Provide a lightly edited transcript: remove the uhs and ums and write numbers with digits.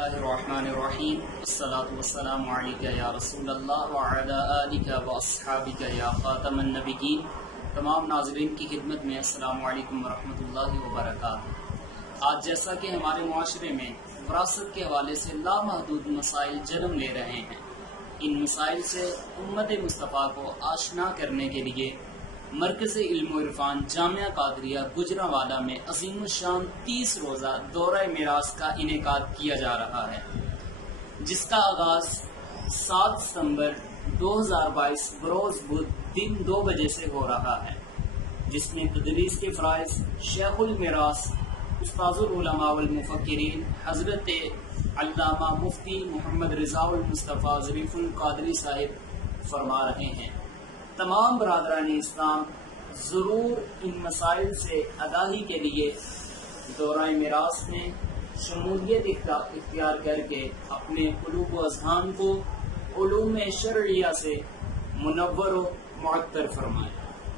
اللہ الرحمن الرحیم الصلاۃ والسلام علیک یا رسول اللہ وعلی آلک واصحابک یا خاتم النبیین۔ تمام ناظرین کی خدمت میں السلام علیکم ورحمۃ اللہ وبرکاتہ۔ آج جیسا کہ ہمارے معاشرے میں وراثت کے حوالے سے لامحدود مسائل جنم لے رہے ہیں، ان مسائل سے امت مصطفیٰ کو آشنا کرنے کے لیے مرکز علم و عرفان جامعہ قادریہ گجرانوالہ میں عظیم الشان 30 روزہ دورہ میراث کا انعقاد کیا جا رہا ہے، جس کا آغاز 7 ستمبر 2022 بروز بدھ دن 2 بجے سے ہو رہا ہے، جس میں تدریس کے فرائض شیخ المیراث استاذ العلماء والمفکرین حضرت علامہ مفتی محمد رضا المصطفیٰ ظریف القادری صاحب فرما رہے ہیں۔ تمام برادران اسلام ضرور ان مسائل سے آگاہی کے لیے دورہ میراث میں شمولیت اختیار کر کے اپنے قلوب و اذہان کو علوم شرعیہ سے منور و معطر فرمائیں۔